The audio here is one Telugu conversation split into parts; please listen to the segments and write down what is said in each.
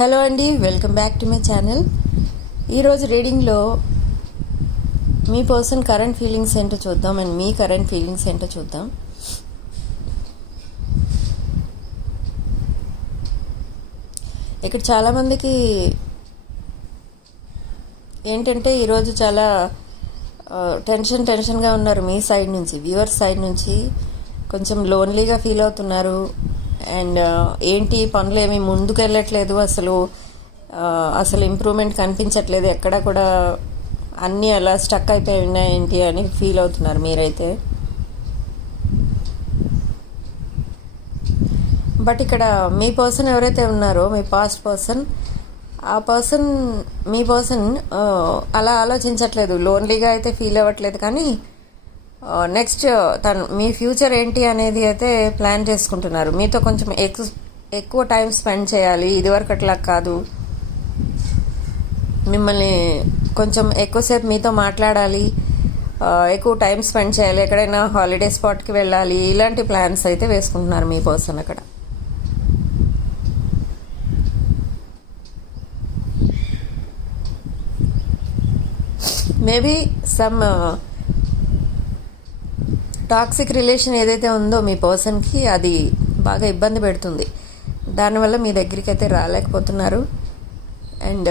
హలో అండి, welcome back to my channel. ఈరోజు రీడింగ్లో మీ పర్సన్ కరెంట్ ఫీలింగ్స్ ఏంటో చూద్దాం అండ్ మీ కరెంట్ ఫీలింగ్స్ ఏంటో చూద్దాం. ఇక్కడ చాలామందికి ఏంటంటే ఈరోజు చాలా టెన్షన్గా ఉన్నారు. మీ సైడ్ నుంచి, వ్యూవర్స్ సైడ్ నుంచి కొంచెం లోన్లీగా ఫీల్ అవుతున్నారు. అండ్ ఏంటి పనులు ఏమీ ముందుకు వెళ్ళట్లేదు, అసలు ఇంప్రూవ్మెంట్ కనిపించట్లేదు, ఎక్కడ కూడా అన్నీ అలా స్టక్ అయిపోయి ఉన్నాయి ఏంటి అని ఫీల్ అవుతున్నారు మీరైతే. బట్ ఇక్కడ మీ పర్సన్ ఎవరైతే ఉన్నారో, మీ పాస్ట్ పర్సన్, మీ పర్సన్ అలా ఆలోచించట్లేదు, లోన్లీగా అయితే ఫీల్ అవ్వట్లేదు. కానీ నెక్స్ట్ మీ ఫ్యూచర్ ఏంటి అనేది అయితే ప్లాన్ చేసుకుంటున్నారు. మీతో కొంచెం ఎక్కువ టైం స్పెండ్ చేయాలి, ఇదివరకు అట్లా కాదు, మిమ్మల్ని కొంచెం ఎక్కువసేపు మీతో మాట్లాడాలి, ఎక్కువ టైం స్పెండ్ చేయాలి, ఎక్కడైనా హాలిడే స్పాట్కి వెళ్ళాలి, ఇలాంటి ప్లాన్స్ అయితే వేసుకుంటున్నారు మీ పర్సన్ అక్కడ. మేబీ సమ్ టాక్సిక్ రిలేషన్ ఏదైతే ఉందో మీ పర్సన్కి, అది బాగా ఇబ్బంది పెడుతుంది. దానివల్ల మీ దగ్గరికి అయితే రాలేకపోతున్నారు అండ్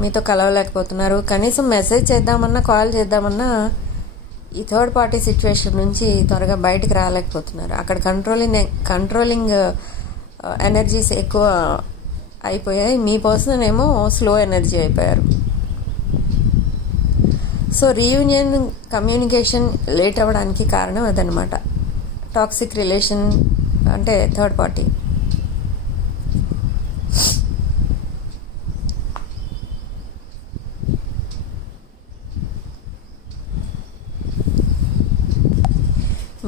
మీతో కలవలేకపోతున్నారు. కనీసం మెసేజ్ చేద్దామన్నా, కాల్ చేద్దామన్నా ఈ థర్డ్ పార్టీ సిచ్యువేషన్ నుంచి త్వరగా బయటికి రాలేకపోతున్నారు. అక్కడ కంట్రోలింగ్ ఎనర్జీస్ ఎక్కువ అయిపోయాయి. మీ పర్సన్ ఏమో స్లో ఎనర్జీ అయిపోయారు. సో రీయూనియన్ కమ్యూనికేషన్ లేట్ అవ్వడానికి కారణం అదనమాట. టాక్సిక్ రిలేషన్ అంటే థర్డ్ పార్టీ.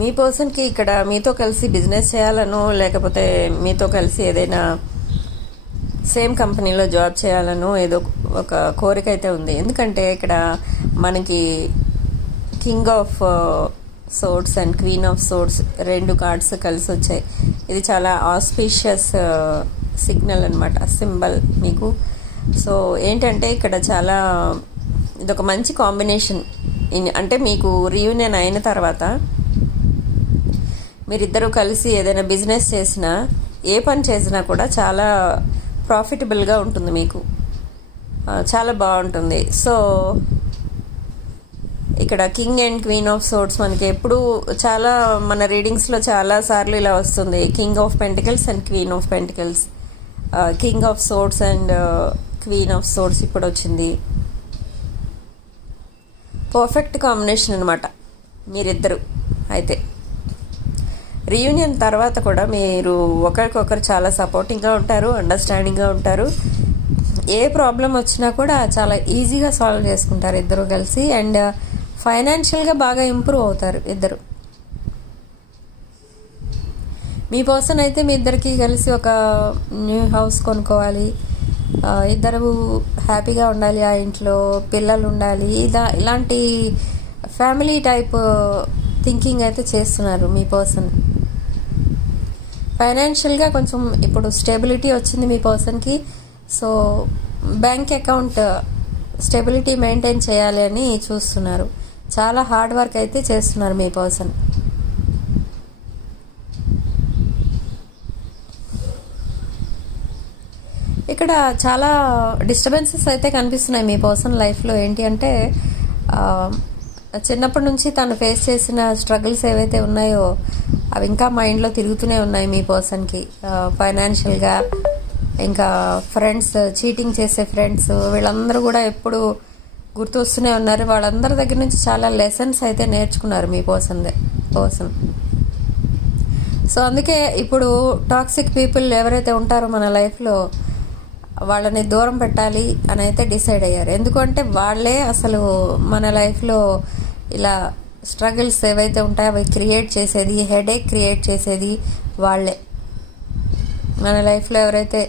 మీ పర్సన్కి ఇక్కడ మీతో కలిసి బిజినెస్ చేయాలనో, లేకపోతే మీతో కలిసి ఏదైనా సేమ్ కంపెనీలో జాబ్ చేయాలనో ఏదో ఒక కోరిక అయితే ఉంది. ఎందుకంటే ఇక్కడ మనకి king of swords and queen of swords రెండు కార్డ్స్ కలిసి వచ్చాయి. ఇది చాలా ఆస్పీషియస్ సిగ్నల్ అనమాట, సింబల్ మీకు. సో ఏంటంటే ఇక్కడ చాలా ఇదొక మంచి కాంబినేషన్. అంటే మీకు రీయూనియన్ అయిన తర్వాత మీరిద్దరూ కలిసి ఏదైనా బిజినెస్ చేసినా, ఏ పని చేసినా కూడా చాలా ప్రాఫిటబుల్గా ఉంటుంది, మీకు చాలా బాగుంటుంది. సో ఇక్కడ king and queen of swords మనకి ఎప్పుడు చాలా మన రీడింగ్స్లో చాలా సార్లు ఇలా వస్తుంది. King of pentacles and queen of pentacles, king of swords and queen of swords ఇప్పుడు వచ్చింది. పర్ఫెక్ట్ కాంబినేషన్ అనమాట మీరిద్దరు. అయితే రీయూనియన్ తర్వాత కూడా మీరు ఒకరికొకరు చాలా సపోర్టింగ్గా ఉంటారు, అండర్స్టాండింగ్గా ఉంటారు. ఏ ప్రాబ్లం వచ్చినా కూడా చాలా ఈజీగా సాల్వ్ చేసుకుంటారు ఇద్దరు కలిసి. అండ్ ఫైనాన్షియల్గా బాగా ఇంప్రూవ్ అవుతారు ఇద్దరు. మీ పర్సన్ అయితే మీ ఇద్దరికి కలిసి ఒక న్యూ హౌస్ కొనుక్కోవాలి, ఇద్దరు హ్యాపీగా ఉండాలి, ఆ ఇంట్లో పిల్లలు ఉండాలి, ఇలాంటి ఫ్యామిలీ టైప్ థింకింగ్ అయితే చేస్తున్నారు మీ పర్సన్. ఫైనాన్షియల్గా కొంచెం ఇప్పుడు స్టెబిలిటీ వచ్చింది మీ పర్సన్కి. So bank account stability maintain చేయాలి అని చూస్తున్నారు. చాలా హార్డ్ వర్క్ అయితే చేస్తున్నారు మీ పర్సన్. ఇక్కడ చాలా డిస్టర్బెన్సెస్ అయితే కనిపిస్తున్నాయి మీ పర్సన్ లైఫ్లో. ఏంటి అంటే చిన్నప్పటి నుంచి తను ఫేస్ చేసిన స్ట్రగుల్స్ ఏవైతే ఉన్నాయో అవి ఇంకా మైండ్లో తిరుగుతూనే ఉన్నాయి మీ పర్సన్కి. ఫైనాన్షియల్గా, ఇంకా ఫ్రెండ్స్, చీటింగ్ చేసే ఫ్రెండ్స్, వీళ్ళందరూ కూడా ఎప్పుడు గుర్తు వస్తూనే ఉన్నారు. వాళ్ళందరి దగ్గర నుంచి చాలా లెసన్స్ అయితే నేర్చుకున్నారు మీ పర్సన్. సో అందుకే ఇప్పుడు టాక్సిక్ పీపుల్ ఎవరైతే ఉంటారో మన లైఫ్లో, వాళ్ళని దూరం పెట్టాలి అని అయితే డిసైడ్ అయ్యారు. ఎందుకంటే వాళ్ళే అసలు మన లైఫ్లో ఇలా స్ట్రగుల్స్ ఏవైతే ఉంటాయో అవి క్రియేట్ చేసేది, హెడేక్ క్రియేట్ చేసేది వాళ్ళే. మన లైఫ్లో ఎవరైతే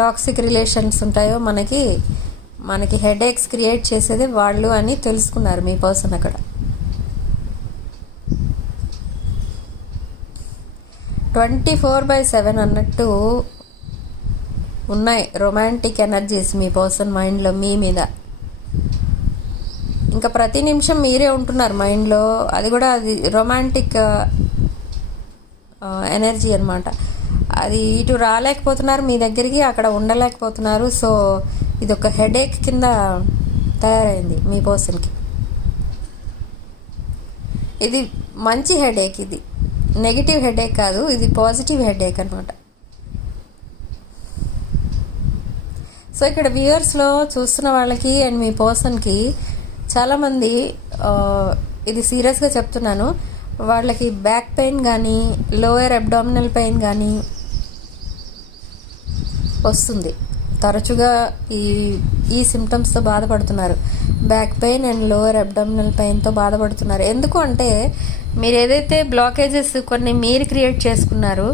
టాక్సిక్ రిలేషన్స్ ఉంటాయో మనకి హెడేక్స్ క్రియేట్ చేసేది వాళ్ళు అని తెలుసుకున్నారు మీ పర్సన్ అక్కడ. 24/7 అన్నట్టు ఉన్నాయి రొమాంటిక్ ఎనర్జీస్ మీ పర్సన్ మైండ్లో మీ మీద. ఇంకా ప్రతి నిమిషం మీరే ఉంటున్నారు మైండ్లో. అది కూడా అది రొమాంటిక్ ఎనర్జీ అనమాట. అది ఇటు రాలేకపోతున్నారు మీ దగ్గరికి, అక్కడ ఉండలేకపోతున్నారు. సో ఇది ఒక హెడేక్ కింద తయారైంది మీ పర్సన్కి. ఇది మంచి హెడేక్, ఇది నెగిటివ్ హెడేక్ కాదు, ఇది పాజిటివ్ హెడేక్ అనమాట. సో ఇక్కడ వ్యూవర్స్లో చూస్తున్న వాళ్ళకి అండ్ మీ పర్సన్కి చాలామంది, ఇది సీరియస్గా చెప్తున్నాను, వాళ్ళకి బ్యాక్ పెయిన్ కానీ లోయర్ అబ్డామినల్ పెయిన్ కానీ వస్తుంది. తరచుగా ఈ సిమ్టమ్స్తో బాధపడుతున్నారు. Back pain and lower abdominal పెయిన్తో బాధపడుతున్నారు. ఎందుకు అంటే మీరు ఏదైతే బ్లాకేజెస్ కొన్ని మీరు క్రియేట్ చేసుకున్నారు,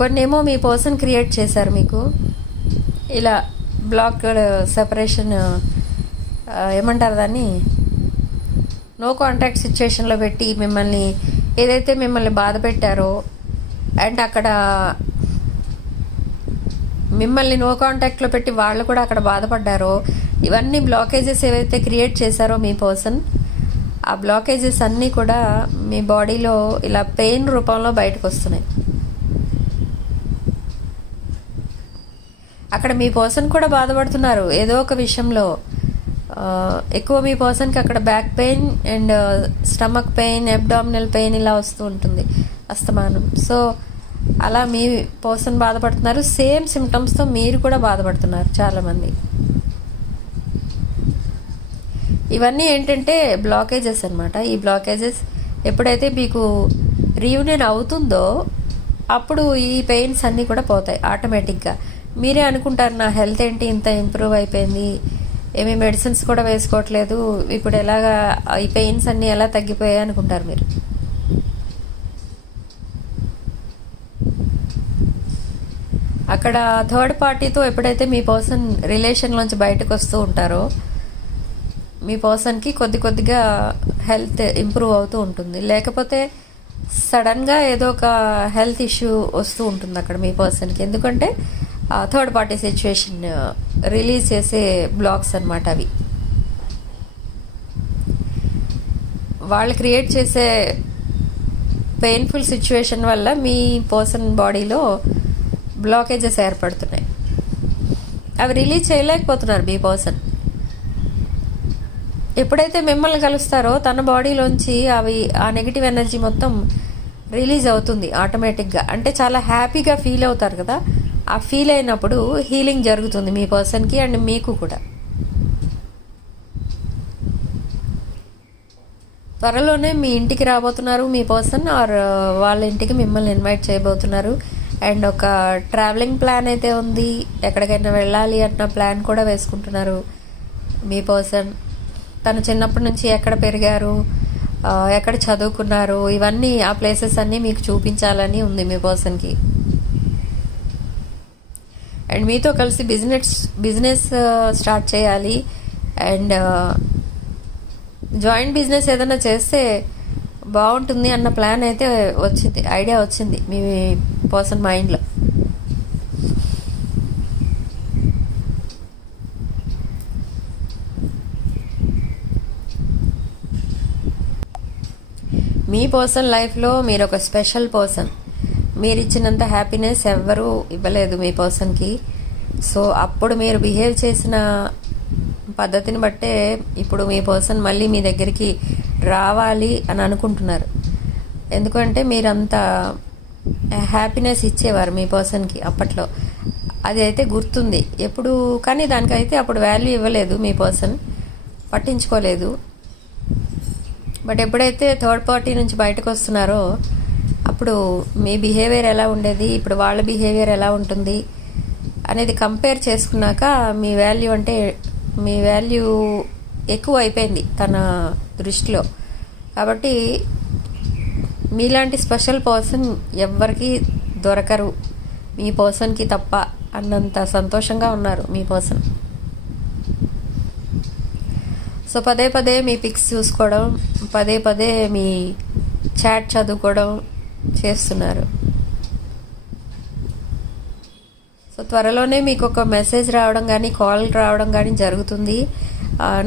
కొన్ని ఏమో మీ పర్సన్ క్రియేట్ చేశారు మీకు. ఇలా బ్లాక్ సెపరేషన్ ఏమంటారు దాన్ని, నో కాంటాక్ట్ సిచ్యుయేషన్లో పెట్టి మిమ్మల్ని ఏదైతే మిమ్మల్ని బాధ పెట్టారో అండ్ అక్కడ మిమ్మల్ని నో కాంటాక్ట్లో పెట్టి వాళ్ళు కూడా అక్కడ బాధపడ్డారో, ఇవన్నీ బ్లాకేజెస్ ఏవైతే క్రియేట్ చేశారో మీ పర్సన్, ఆ బ్లాకేజెస్ అన్నీ కూడా మీ బాడీలో ఇలా పెయిన్ రూపంలో బయటకు వస్తున్నాయి. అక్కడ మీ పర్సన్ కూడా బాధపడుతున్నారు ఏదో ఒక విషయంలో. ఎక్కువ మీ పర్సన్కి అక్కడ back pain and stomach pain, abdominal pain ఇలా వస్తూ ఉంటుంది అస్తమానం. సో అలా మీ పర్సన్ బాధపడుతున్నారు. సేమ్ సిమ్టమ్స్తో మీరు కూడా బాధపడుతున్నారు చాలామంది. ఇవన్నీ ఏంటంటే బ్లాకేజెస్ అనమాట. ఈ బ్లాకేజెస్ ఎప్పుడైతే మీకు రీయూనియన్ అవుతుందో అప్పుడు ఈ పెయిన్స్ అన్నీ కూడా పోతాయి ఆటోమేటిక్గా. మీరే అనుకుంటారు నా హెల్త్ ఏంటి ఇంత ఇంప్రూవ్ అయిపోయింది, ఏమీ మెడిసిన్స్ కూడా వేసుకోవట్లేదు, ఇప్పుడు ఎలాగా ఈ పెయిన్స్ అన్నీ ఎలా తగ్గిపోయాయి అనుకుంటారు మీరు. అక్కడ థర్డ్ పార్టీతో ఎప్పుడైతే మీ పర్సన్ రిలేషన్లోంచి బయటకు వస్తూ ఉంటారో మీ పర్సన్కి కొద్దిగా హెల్త్ ఇంప్రూవ్ అవుతూ ఉంటుంది. లేకపోతే సడన్గా ఏదో ఒక హెల్త్ ఇష్యూ వస్తూ ఉంటుంది అక్కడ మీ పర్సన్కి. ఎందుకంటే థర్డ్ పార్టీ సిచ్యువేషన్ రిలీజ్ చేసే బ్లాక్స్ అనమాట అవి. వాళ్ళు క్రియేట్ చేసే పెయిన్ఫుల్ సిచ్యువేషన్ వల్ల మీ పర్సన్ బాడీలో బ్లాకేజెస్ ఏర్పడుతున్నాయి. అవి రిలీజ్ చేయలేకపోతున్నారు మీ పర్సన్. ఎప్పుడైతే మిమ్మల్ని కలుస్తారో తన బాడీలోంచి ఆ నెగిటివ్ ఎనర్జీ మొత్తం రిలీజ్ అవుతుంది ఆటోమేటిక్గా. అంటే చాలా హ్యాపీగా ఫీల్ అవుతారు కదా, ఆ ఫీల్ అయినప్పుడు హీలింగ్ జరుగుతుంది మీ పర్సన్కి అండ్ మీకు కూడా. త్వరలోనే మీ ఇంటికి రాబోతున్నారు మీ పర్సన్, ఆర్ వాళ్ళ ఇంటికి మిమ్మల్ని ఇన్వైట్ చేయబోతున్నారు. అండ్ ఒక ట్రావెలింగ్ ప్లాన్ అయితే ఉంది, ఎక్కడికైనా వెళ్ళాలి అన్న ప్లాన్ కూడా వేసుకుంటున్నారు మీ పర్సన్. తను చిన్నప్పటి నుంచి ఎక్కడ పెరిగారు, ఎక్కడ చదువుకున్నారు, ఇవన్నీ ఆ ప్లేసెస్ అన్నీ మీకు చూపించాలని ఉంది మీ పర్సన్కి. అండ్ మీతో కలిసి బిజినెస్ స్టార్ట్ చేయాలి అండ్ జాయింట్ బిజినెస్ ఏదైనా చేస్తే బాగుంటుంది అన్న ప్లాన్ అయితే వచ్చింది, ఐడియా వచ్చింది మీ పర్సన్ మైండ్లో. మీ పర్సన్ లైఫ్లో మీరు ఒక స్పెషల్ పర్సన్. మీరు ఇచ్చినంత హ్యాపీనెస్ ఎవ్వరూ ఇవ్వలేదు మీ పర్సన్కి. సో అప్పుడు మీరు బిహేవ్ చేసిన పద్ధతిని బట్టే ఇప్పుడు మీ పర్సన్ మళ్ళీ మీ దగ్గరికి రావాలి అని అనుకుంటున్నారు. ఎందుకంటే మీరు అంత హ్యాపీనెస్ ఇచ్చేవారు మీ పర్సన్కి అప్పట్లో, అది అయితే గుర్తుంది ఎప్పుడు. కానీ దానికైతే అప్పుడు వాల్యూ ఇవ్వలేదు మీ పర్సన్, పట్టించుకోలేదు. బట్ ఎప్పుడైతే థర్డ్ పార్టీ నుంచి బయటకు వస్తున్నారో అప్పుడు మీ బిహేవియర్ ఎలా ఉండేది, ఇప్పుడు వాళ్ళ బిహేవియర్ ఎలా ఉంటుంది అనేది కంపేర్ చేసుకున్నాక మీ వాల్యూ ఎక్కువ అయిపోయింది తన దృష్టిలో. కాబట్టి మీలాంటి స్పెషల్ పర్సన్ ఎవ్వరికి దొరకరు మీ పర్సన్కి తప్ప అన్నంత సంతోషంగా ఉన్నారు మీ పర్సన్. సో పదే మీ పిక్స్ చూసుకోవడం, పదే మీ చాట్ చదువుకోవడం చేస్తున్నారు. సో త్వరలోనే మీకు ఒక మెసేజ్ రావడం కానీ కాల్ రావడం కానీ జరుగుతుంది.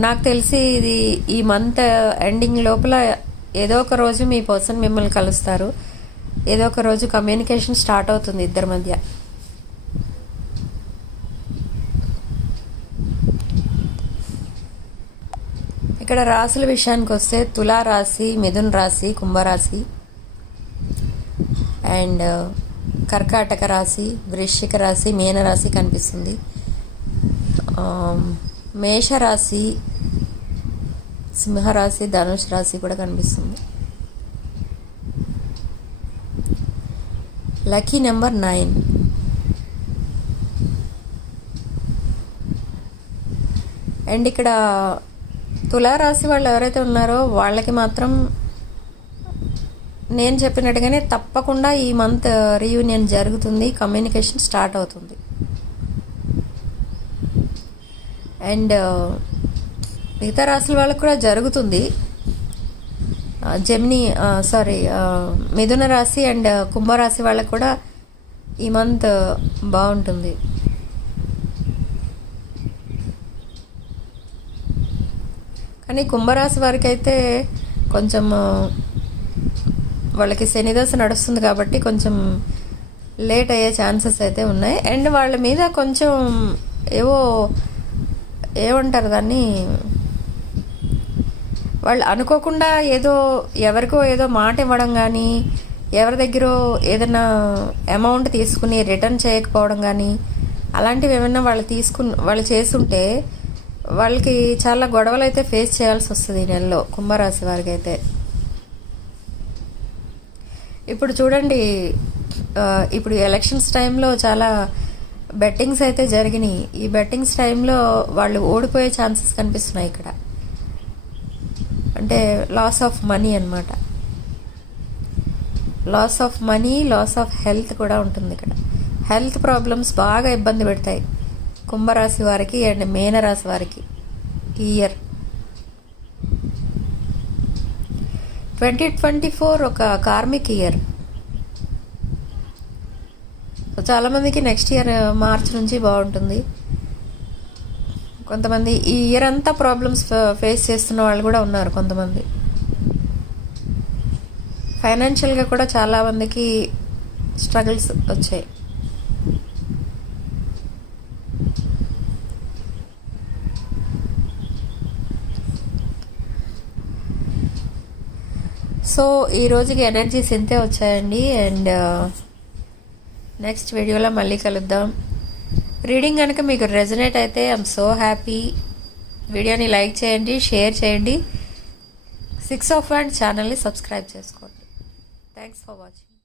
నాకు తెలిసి ఇది ఈ మంత్ ఎండింగ్ లోపల ఏదో ఒక రోజు మీ పర్సన్ మిమ్మల్ని కలుస్తారు. ఏదో ఒక రోజు కమ్యూనికేషన్ స్టార్ట్ అవుతుంది ఇద్దరి మధ్య. ఇక్కడ రాశుల విషయానికి వస్తే తులా రాశి, మిథున రాశి, కుంభరాశి అండ్ కర్కాటక రాశి, వృశ్చిక రాశి, మీనరాశి కనిపిస్తుంది. మేషరాశి, సింహరాశి, ధనుష్ రాశి కూడా కనిపిస్తుంది. Lucky number 9. అండ్ ఇక్కడ తులారాశి వాళ్ళు ఎవరైతే ఉన్నారో వాళ్ళకి మాత్రం నేను చెప్పినట్టుగానే తప్పకుండా ఈ మంత్ రీయూనియన్ జరుగుతుంది, కమ్యూనికేషన్ స్టార్ట్ అవుతుంది. అండ్ మిగతా రాశుల వాళ్ళకి కూడా జరుగుతుంది. మిథున రాశి అండ్ కుంభరాశి వాళ్ళకి కూడా ఈ మంత్ బాగుంటుంది. కానీ కుంభరాశి వారికి అయితే కొంచెం వాళ్ళకి శనిదశ నడుస్తుంది కాబట్టి కొంచెం లేట్ అయ్యే ఛాన్సెస్ అయితే ఉన్నాయి. అండ్ వాళ్ళ మీద కొంచెం ఏమంటారు దాన్ని, వాళ్ళు అనుకోకుండా ఎవరికో ఏదో మాట ఇవ్వడం కానీ, ఎవరి దగ్గర ఏదైనా అమౌంట్ తీసుకుని రిటర్న్ చేయకపోవడం కానీ, అలాంటివి ఏమైనా వాళ్ళు చేస్తుంటే వాళ్ళకి చాలా గొడవలు అయితే ఫేస్ చేయాల్సి వస్తుంది ఈ నెలలో కుంభరాశి వారికి అయితే. ఇప్పుడు చూడండి, ఇప్పుడు ఎలక్షన్స్ టైంలో చాలా బెట్టింగ్స్ అయితే జరిగినాయి. ఈ బెట్టింగ్స్ టైంలో వాళ్ళు ఓడిపోయే ఛాన్సెస్ కనిపిస్తున్నాయి ఇక్కడ. అంటే లాస్ ఆఫ్ మనీ అన్నమాట. Loss of money, loss of health కూడా ఉంటుంది ఇక్కడ. హెల్త్ ప్రాబ్లమ్స్ బాగా ఇబ్బంది పెడతాయి కుంభరాశి వారికి అండ్ మీనరాశి వారికి ఈ ఇయర్. 2024 ఒక కార్మిక్ ఇయర్. చాలామందికి నెక్స్ట్ ఇయర్ మార్చ్ నుంచి బాగుంటుంది. కొంతమంది ఈ ఇయర్ అంతా ప్రాబ్లమ్స్ ఫేస్ చేస్తున్న వాళ్ళు కూడా ఉన్నారు. కొంతమంది ఫైనాన్షియల్గా కూడా చాలా మందికి స్ట్రగుల్స్ వచ్చాయి. సో ఈ రోజుకి ఎనర్జీస్ ఇంతే వచ్చాయండి. అండ్ నెక్స్ట్ వీడియోలో మళ్ళీ కలుద్దాం. రీడింగ్ కనుక మీకు రెజనేట్ అయితే ఐఎమ్ సో హ్యాపీ. వీడియోని లైక్ చేయండి, షేర్ చేయండి. 6 of Wands ఛానల్ని సబ్స్క్రైబ్ చేసుకోండి. Thanks for watching.